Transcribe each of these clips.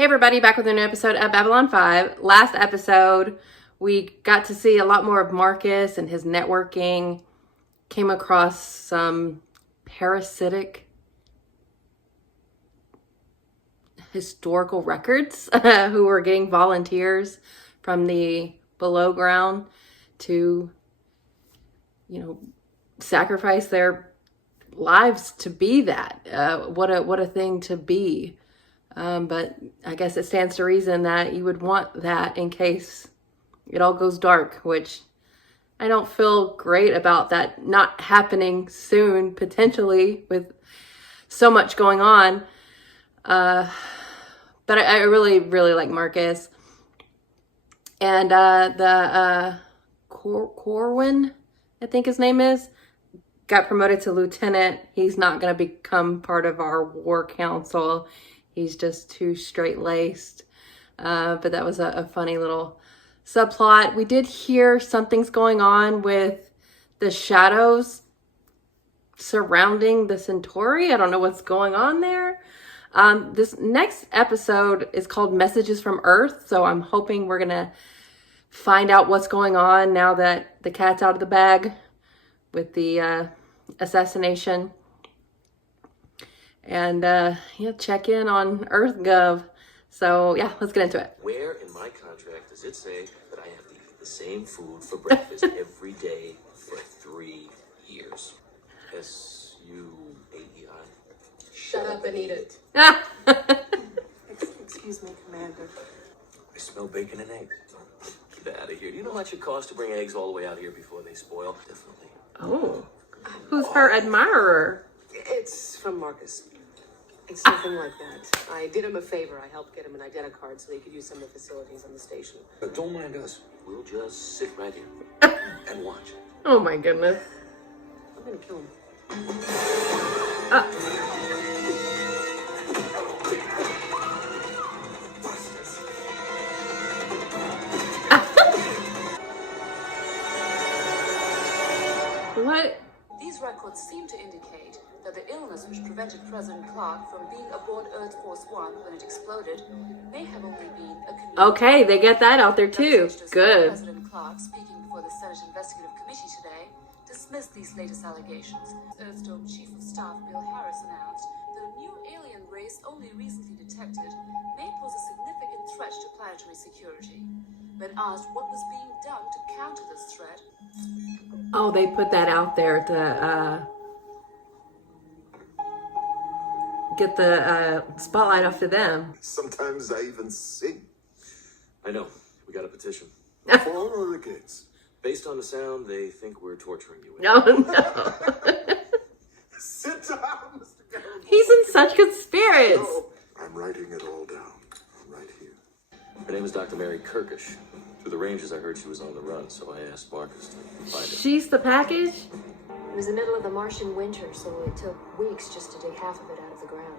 Hey everybody, back with a new episode of Babylon 5. Last episode, we got to see a lot more of Marcus and his networking. Came across some parasitic historical records who were getting volunteers from the below ground to, sacrifice their lives to be that. What a thing to be. But I guess it stands to reason that you would want that in case it all goes dark, which I don't feel great about that not happening soon, potentially, with so much going on. But I really, really like Marcus. And Corwin, I think his name is, got promoted to lieutenant. He's not going to become part of our war council. He's just too straight-laced. But that was a funny little subplot. We did hear something's going on with the shadows surrounding the Centauri. I don't know what's going on there. This next episode is called Messages from Earth. So I'm hoping we're going to find out what's going on now that the cat's out of the bag with the assassination. And check in on EarthGov. So let's get into it. Where in my contract does it say that I have to eat the same food for breakfast every day for 3 years? S-U-A-E-I. Shut up and eat it. Excuse me, Commander. I smell bacon and eggs. Get out of here. Do you know how much it costs to bring eggs all the way out here before they spoil? Definitely. Oh. Who's her admirer? It's from Marcus. It's something like that. I did him a favor. I helped get him an identicard so he could use some of the facilities on the station. But don't mind us. We'll just sit right here and watch. Oh my goodness. I'm gonna kill him. What? These records seem to indicate that the illness which prevented President Clark from being aboard Earth Force One when it exploded may have only been a convenience. Okay, they get that out there too. Good. President Clark, speaking before the Senate Investigative Committee today, dismissed these latest allegations. Earthstone Chief of Staff Bill Harris announced that a new alien race only recently detected may pose a significant threat to planetary security. When asked what was being done to counter this threat, Oh, they put that out there to get the spotlight off to them. Sometimes I even sing. I know. We got a petition. For or against? Based on the sound, they think we're torturing you. No. Sit down, Mr. Gallagher. He's in such good spirits. No, I'm writing it all down. Right here. Her name is Dr. Mary Kirkish. Through the ranges, I heard she was on the run, so I asked Marcus to find her. She's the package? It was the middle of the Martian winter, so it took weeks just to dig half of it out of the ground.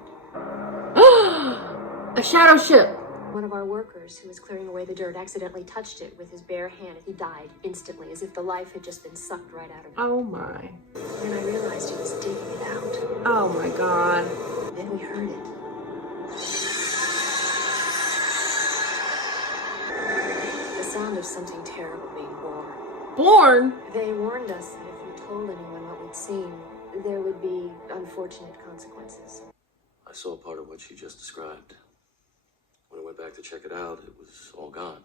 A shadow ship. One of our workers who was clearing away the dirt accidentally touched it with his bare hand. He died instantly, as if the life had just been sucked right out of him. Oh my. Then I realized he was digging it out. Oh my God. Then we heard it. The sound of something terrible being born. Born? They warned us that if we told anyone what we'd seen, there would be unfortunate consequences. I saw part of what she just described. When I went back to check it out, it was all gone.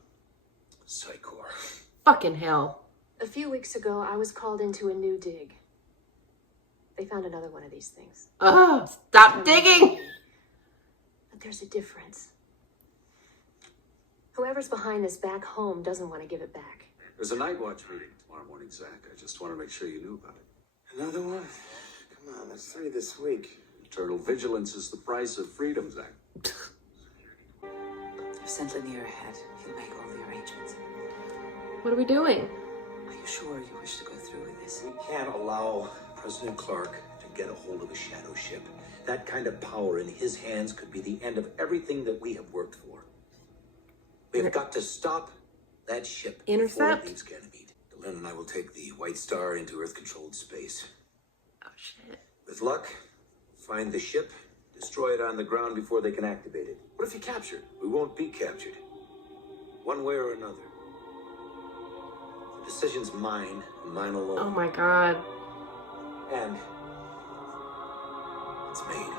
Psychor. Fucking hell. A few weeks ago, I was called into a new dig. They found another one of these things. Oh, stop digging. But there's a difference. Whoever's behind this back home doesn't want to give it back. There's a night watch meeting tomorrow morning, Zach. I just want to make sure you knew about it. Another one? Come on, that's 3 this week. Eternal vigilance is the price of freedom, Zach. I've sent Lanier ahead. He'll make all the arrangements. What are we doing? Are you sure you wish to go through with this? We can't allow President Clark to get a hold of a shadow ship. That kind of power in his hands could be the end of everything that we have worked for. We've got to stop that ship Intercept? before it leaves Ganymede. Delenn and I will take the White Star into Earth-controlled space. Oh shit. With luck, find the ship Destroy it on the ground before they can activate it. What if you capture it? We won't be captured. One way or another. The decision's mine, and mine alone. Oh my god. And it's made.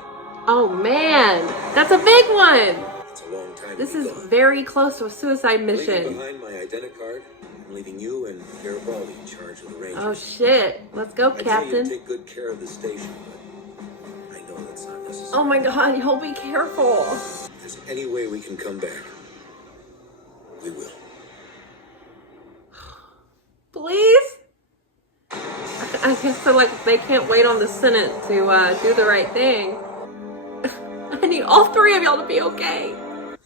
Oh man, that's a big one. It's a long time This to be is gone. very close to a suicide Leaving mission. behind my identicard, I'm leaving you and Garibaldi in charge of the Rangers. Oh shit. Let's go, I tell you to Captain. take good care of the station, but I know that's not necessary. Oh my god, you'll be careful. If there's any way we can come back, we will. Please? I guess so, like, they can't wait on the Senate to do the right thing. I need all three of y'all to be okay.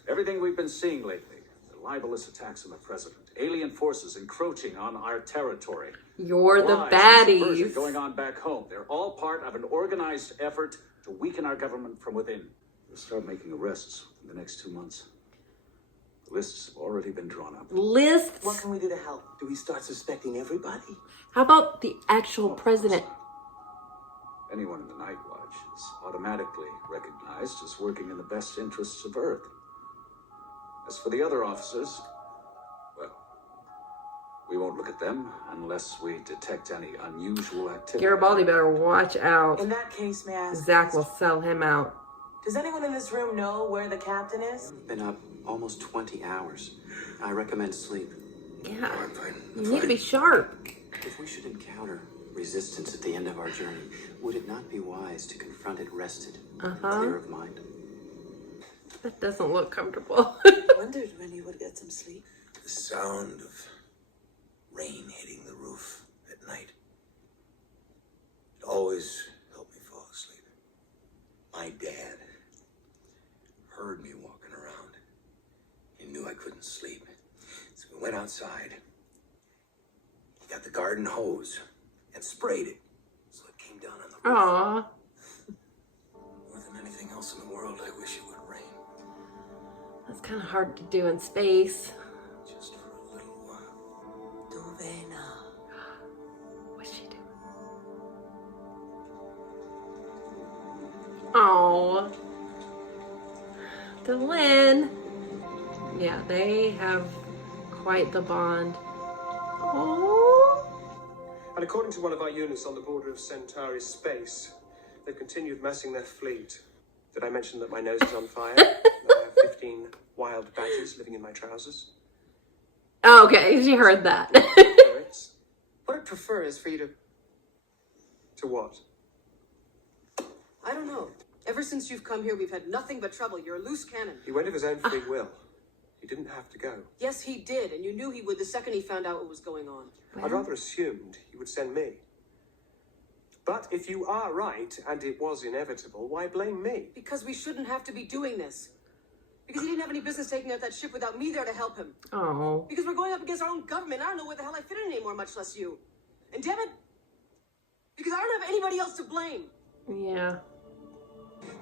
Everything we've been seeing lately, the libelous attacks on the president, alien forces encroaching on our territory, You're the lies and subversion baddies. going on back home. They're all part of an organized effort to weaken our government from within. We'll start making arrests in the next 2 months. The lists have already been drawn up. Lists? What can we do to help? Do we start suspecting everybody? How about the actual president? Anyone in the Night Watch is automatically recognized as working in the best interests of Earth. As for the other officers, well, we won't look at them unless we detect any unusual activity. Garibaldi better watch out. In that case, may I ask, Zach will sell him out. does anyone in this room know where the captain is? Been up almost 20 hours. I recommend sleep. Yeah. I'm fine. You need to be sharp. If we should encounter resistance at the end of our journey, would it not be wise to confront it rested and clear of mind? That doesn't look comfortable. I wondered when you would get some sleep. The sound of rain hitting the roof at night. It always helped me fall asleep. My dad heard me walking around. He knew I couldn't sleep. So we went outside. He got the garden hose and sprayed it. So it came down on the roof. Aw. More than anything else in the world, I wish it would rain. That's kind of hard to do in space. Just for a little while. Duvena. What's she doing? Oh, Delenn. Yeah, they have quite the bond. Oh, And according to one of our units on the border of Centauri space, they've continued massing their fleet. Did I mention that my nose is on fire? That I have 15 wild badgers living in my trousers? okay, she heard that. Parrots? What I'd prefer is for you to... To what? I don't know. Ever since you've come here, we've had nothing but trouble. You're a loose cannon. He went of his own free will. He didn't have to go. Yes, he did, and you knew he would the second he found out what was going on. I'd rather assumed he would send me. But if you are right, and it was inevitable, why blame me? Because we shouldn't have to be doing this. Because he didn't have any business taking out that ship without me there to help him. Oh, Because we're going up against our own government. I don't know where the hell I fit in anymore, much less you. And damn it, because I don't have anybody else to blame. yeah.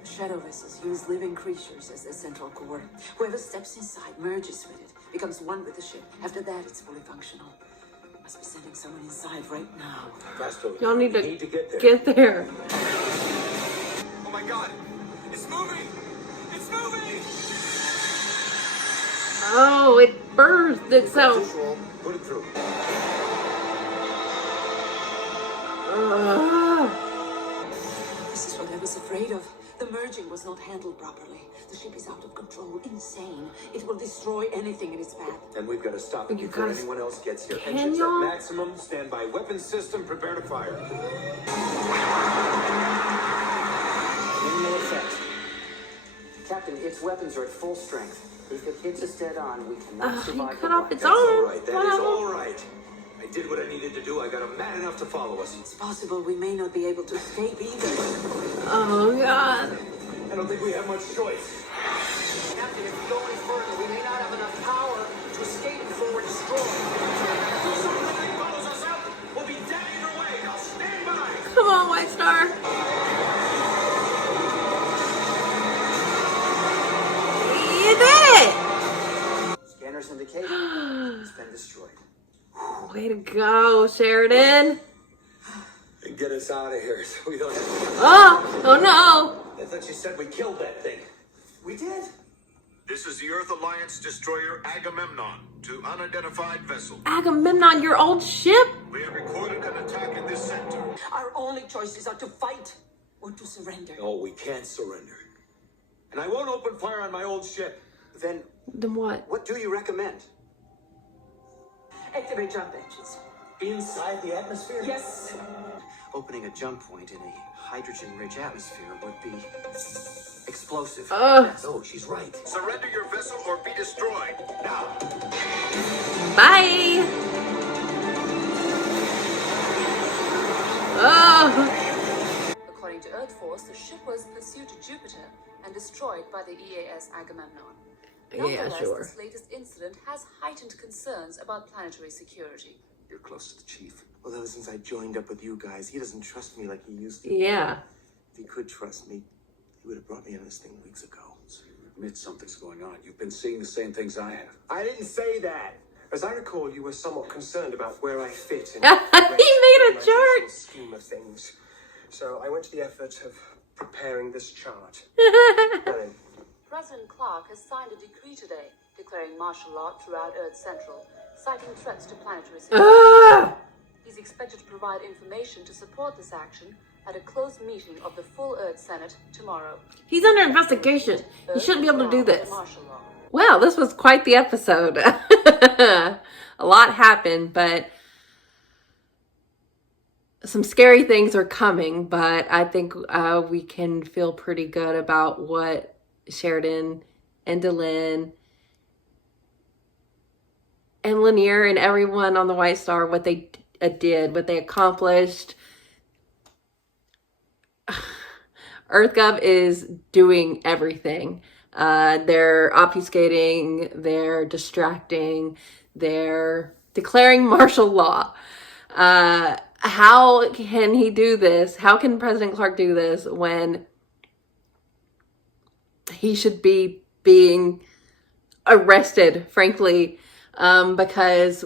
Shadow vessels use living creatures as their central core. Whoever steps inside merges with it, becomes one with the ship. After that, it's fully functional. Must be sending someone inside right now. Fasto, Y'all need you to get there. get there. Oh my god! It's moving! It's moving! Oh, it birthed itself. Control. Put it through. Ugh. This is what I was afraid of. The merging was not handled properly. The ship is out of control, insane. It will destroy anything in its path. And we've got to stop it You before guys- anyone else gets here. Can Engines y'all? at maximum. Stand by. Weapons system. Prepare to fire. Minimal effect. Captain, its weapons are at full strength. If it hits us dead on, we cannot He survive. cut the off blast. its That's all arm. right. That is all right. I did what I needed to do. I got them mad enough to follow us. It's possible we may not be able to escape either. Oh god. I don't think we have much choice. Captain, if we go any further, we may not have enough power to escape before we're destroyed. If something follows us out, we'll be dead either way. Now stand by! Come on, White Star. You did it! Scanners indicate it's been destroyed. Way to go, Sheridan. And get us out of here so we don't have to... Oh no! I thought you said we killed that thing. We did. This is the Earth Alliance destroyer Agamemnon to unidentified vessel. Agamemnon, your old ship? We have recorded an attack in this sector. Our only choices are to fight or to surrender. No, we can't surrender. And I won't open fire on my old ship. Then Then what? what do you recommend? Activate jump engines. Inside the atmosphere? Yes. Opening a jump point in a hydrogen-rich atmosphere would be explosive. Oh, she's right. Surrender your vessel or be destroyed. Now! Bye! Oh! According to Earth Force, the ship was pursued to Jupiter and destroyed by the EAS Agamemnon. Yeah, Nonetheless, sure. this latest incident has heightened concerns about planetary security. You're close to the chief. Well, ever since I joined up with you guys, he doesn't trust me like he used to. Yeah. If he could trust me, he would have brought me in this thing weeks ago. So you admit something's going on. You've been seeing the same things I have. I didn't say that. As I recall, you were somewhat concerned about where I fit in He made a the chart. scheme of things. So I went to the effort of preparing this chart. Now then, President Clark has signed a decree today declaring martial law throughout Earth Central, citing threats to planetary security. He's expected to provide information to support this action at a closed meeting of the full Earth Senate tomorrow. He's under investigation. He shouldn't be able to do this. Martial law. Wow, this was quite the episode. A lot happened, but some scary things are coming. But I think we can feel pretty good about what Sheridan and Delenn and Lanier and everyone on the White Star, what they did, what they accomplished. EarthGov is doing everything. They're obfuscating, they're distracting, they're declaring martial law. How can he do this? How can President Clark do this when he should be being arrested, frankly, because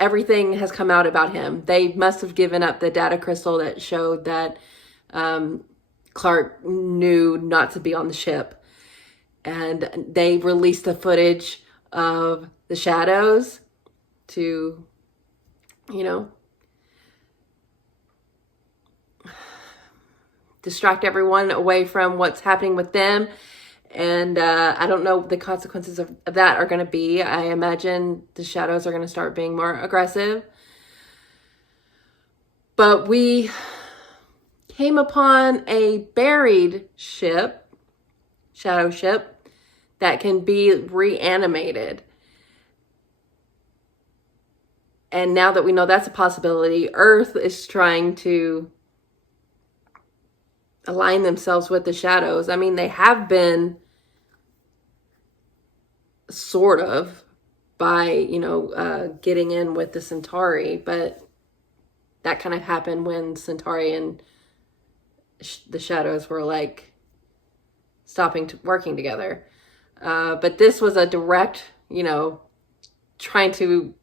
everything has come out about him. They must have given up the data crystal that showed that Clark knew not to be on the ship. And they released the footage of the shadows to, you know, distract everyone away from what's happening with them. And I don't know what the consequences of that are going to be. I imagine the shadows are going to start being more aggressive. But we came upon a buried ship, shadow ship, that can be reanimated. And now that we know that's a possibility, Earth is trying to align themselves with the shadows. I mean, they have been sort of by, you know, getting in with the Centauri, but that kind of happened when Centauri and the shadows were like stopping working together. But this was a direct, you know, trying to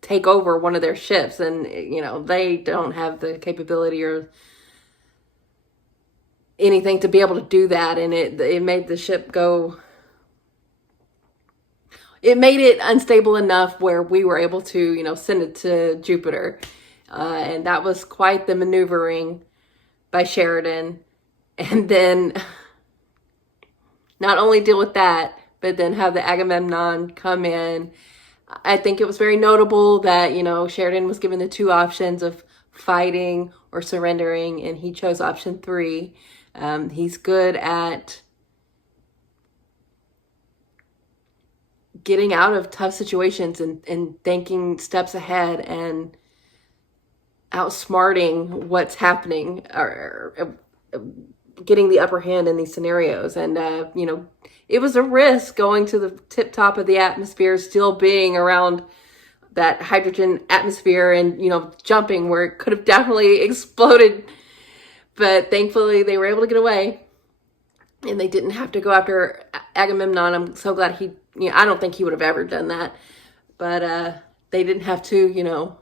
take over one of their ships, and, you know, they don't have the capability or anything to be able to do that. And it made the ship go, it made it unstable enough where we were able to, you know, send it to Jupiter. And that was quite the maneuvering by Sheridan. And then not only deal with that, but then have the Agamemnon come in. I think it was very notable that, you know, Sheridan was given the two options of fighting or surrendering, and he chose option 3. He's good at getting out of tough situations and thinking steps ahead and outsmarting what's happening, or getting the upper hand in these scenarios. And, you know, it was a risk going to the tip top of the atmosphere, still being around that hydrogen atmosphere and, you know, jumping where it could have definitely exploded. But thankfully they were able to get away and they didn't have to go after Agamemnon. I'm so glad he, you know, I don't think he would have ever done that, but they didn't have to, you know,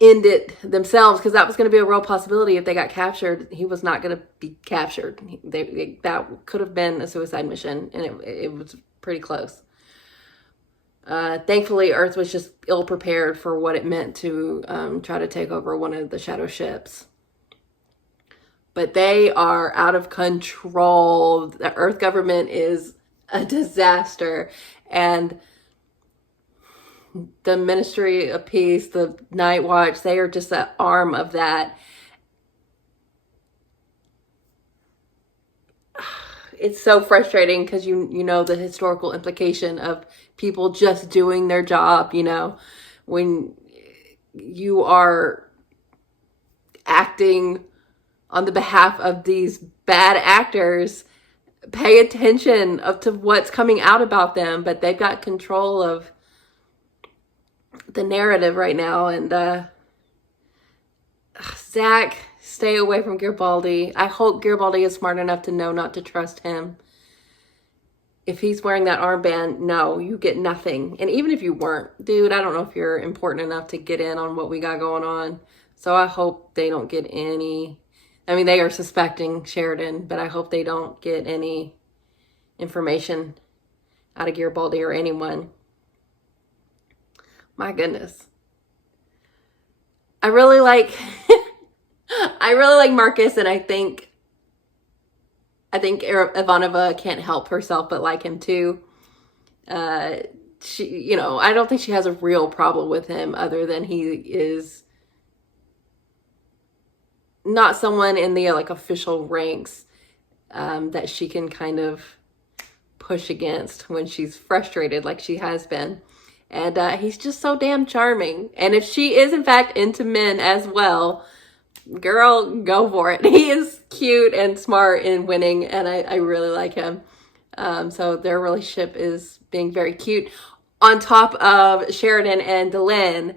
end it themselves, because that was going to be a real possibility if they got captured. He was not going to be captured. That could have been a suicide mission, and it was pretty close. Thankfully, Earth was just ill prepared for what it meant to try to take over one of the shadow ships. But they are out of control. The Earth government is a disaster. And the Ministry of Peace, the Night Watch, they are just an arm of that. It's so frustrating because you know the historical implication of people just doing their job, you know, when you are acting on the behalf of these bad actors. Pay attention to what's coming out about them, but they've got control of the narrative right now. And Zach, stay away from Garibaldi. I hope Garibaldi is smart enough to know not to trust him. If he's wearing that armband, no, you get nothing. And even if you weren't, dude, I don't know if you're important enough to get in on what we got going on. So I hope they don't get any. I mean, they are suspecting Sheridan, but I hope they don't get any information out of Garibaldi or anyone. My goodness. I really like Marcus, and I think Ivanova can't help herself but like him too. She, you know, I don't think she has a real problem with him other than he is not someone in the like official ranks that she can kind of push against when she's frustrated like she has been. And he's just so damn charming. And if she is in fact into men as well, girl, go for it. He is cute and smart and winning, and I really like him. So their relationship is being very cute. On top of Sheridan and Delenn,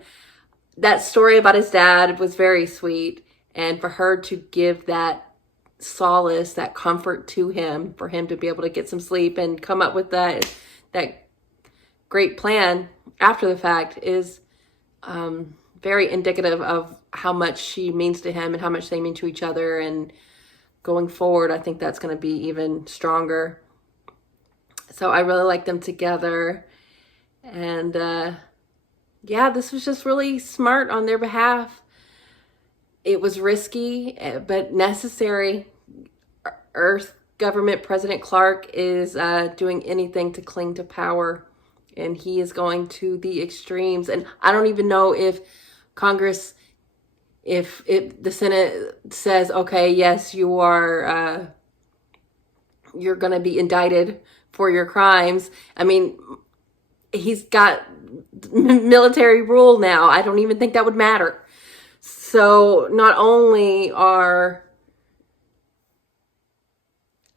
that story about his dad was very sweet. And for her to give that solace, that comfort to him, for him to be able to get some sleep and come up with that great plan after the fact is very indicative of how much she means to him and how much they mean to each other. And going forward, I think that's going to be even stronger. So I really like them together. And yeah, this was just really smart on their behalf. It was risky, but necessary. Earth government President Clark is doing anything to cling to power, and he is going to the extremes. And I don't even know if Congress, if the Senate says, okay, yes, you are, you're going to be indicted for your crimes. I mean, he's got military rule now. I don't even think that would matter. So not only are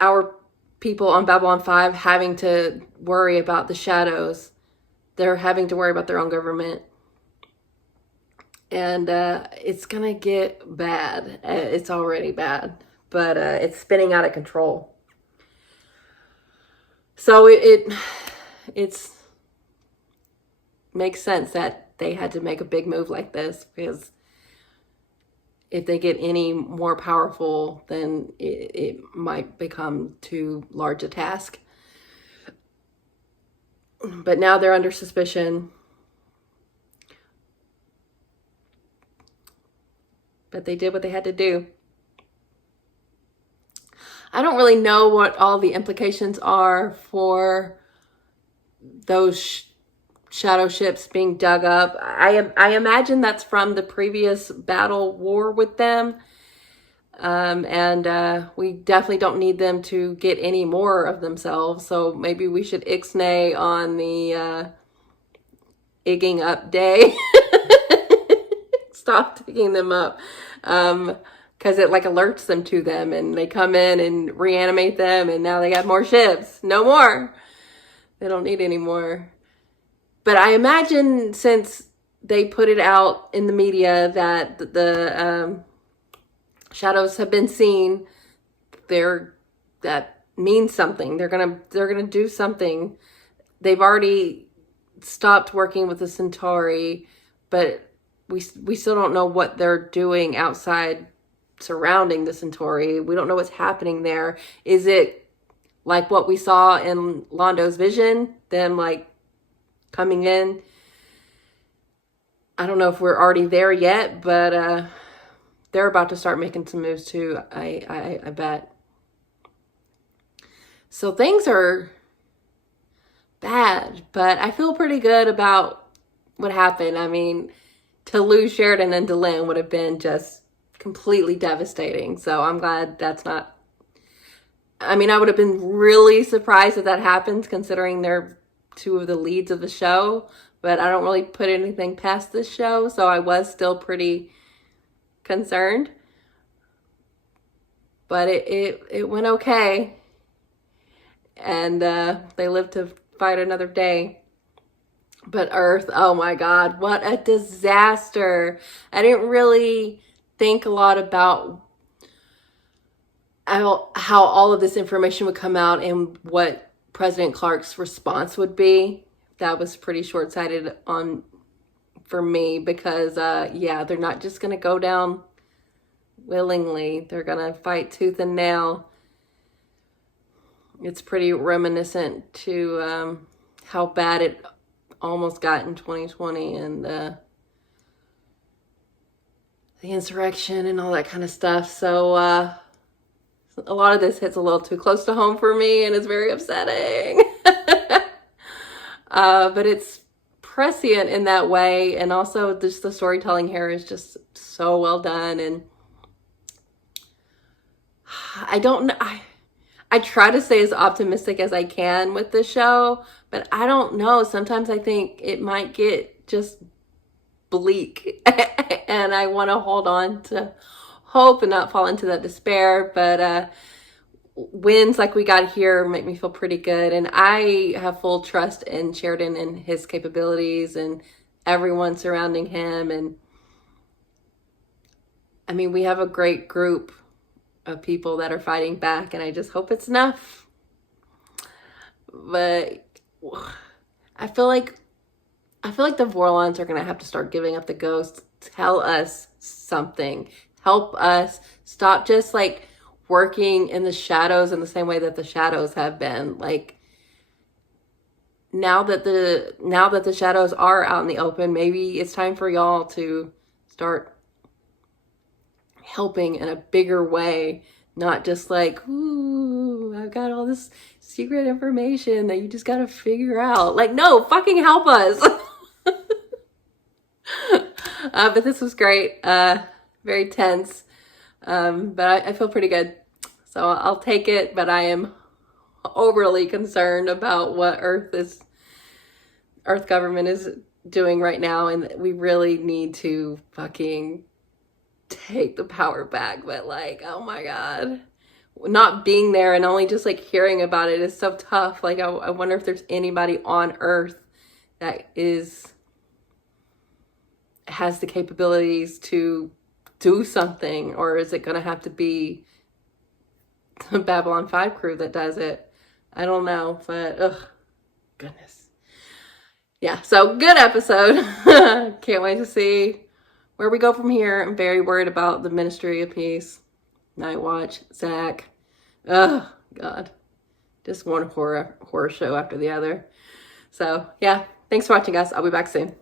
our people on Babylon 5 having to worry about the shadows, they're having to worry about their own government. And it's going to get bad. It's already bad, but it's spinning out of control. So it's makes sense that they had to make a big move like this, because if they get any more powerful, then it might become too large a task. But now they're under suspicion. But they did what they had to do. I don't really know what all the implications are for those shadow ships being dug up. I imagine that's from the previous battle war with them. And we definitely don't need them to get any more of themselves. So maybe we should ixnay on the igging up day. Stop digging them up. Because it like alerts them to them, and they come in and reanimate them, and now they got more ships. No more. They don't need any more. But I imagine since they put it out in the media that the shadows have been seen, that means something. They're gonna do something. They've already stopped working with the Centauri, but we still don't know what they're doing outside surrounding the Centauri. We don't know what's happening there. Is it like what we saw in Londo's vision, them like coming in? I don't know if we're already there yet, but they're about to start making some moves too, I bet. So things are bad, but I feel pretty good about what happened. I mean, to lose Sheridan and Delenn would have been just completely devastating. So I'm glad that's not... I mean, I would have been really surprised if that happens, considering they're two of the leads of the show. But I don't really put anything past this show, so I was still pretty concerned. But it went okay. And they lived to fight another day. But Earth, oh my God, what a disaster. I didn't really think a lot about how all of this information would come out and what President Clark's response would be. That was pretty short-sighted for me because, yeah, they're not just going to go down willingly. They're going to fight tooth and nail. It's pretty reminiscent to how bad it almost got in 2020 and the insurrection and all that kind of stuff. So a lot of this hits a little too close to home for me and it's very upsetting. But it's prescient in that way, and also just the storytelling here is just so well done. And I don't know, I try to stay as optimistic as I can with the show, but I don't know. Sometimes I think it might get just bleak and I want to hold on to hope and not fall into that despair. But wins like we got here make me feel pretty good. And I have full trust in Sheridan and his capabilities and everyone surrounding him. And I mean, we have a great group of people that are fighting back, and I just hope it's enough. But I feel like the Vorlons are going to have to start giving up the ghost. Tell us something. Help us. Stop just like working in the shadows in the same way that the shadows have been. Like, now that the shadows are out in the open, maybe it's time for y'all to start helping in a bigger way, not just like, ooh, I've got all this secret information that you just got to figure out. Like, no, fucking help us. But this was great. Very tense. But I feel pretty good. So I'll take it, but I am overly concerned about what Earth government is doing right now, and we really need to fucking take the power back. But like, oh my God, not being there and only just like hearing about it is so tough. Like, I wonder if there's anybody on Earth that has the capabilities to do something, or is it gonna have to be the Babylon 5 crew that does it? I don't know, but ugh, goodness. Yeah, so good episode. Can't wait to see where we go from here. I'm very worried about the Ministry of Peace, Night Watch, Zach. Oh God, just one horror show after the other. So yeah, thanks for watching, guys. I'll be back soon.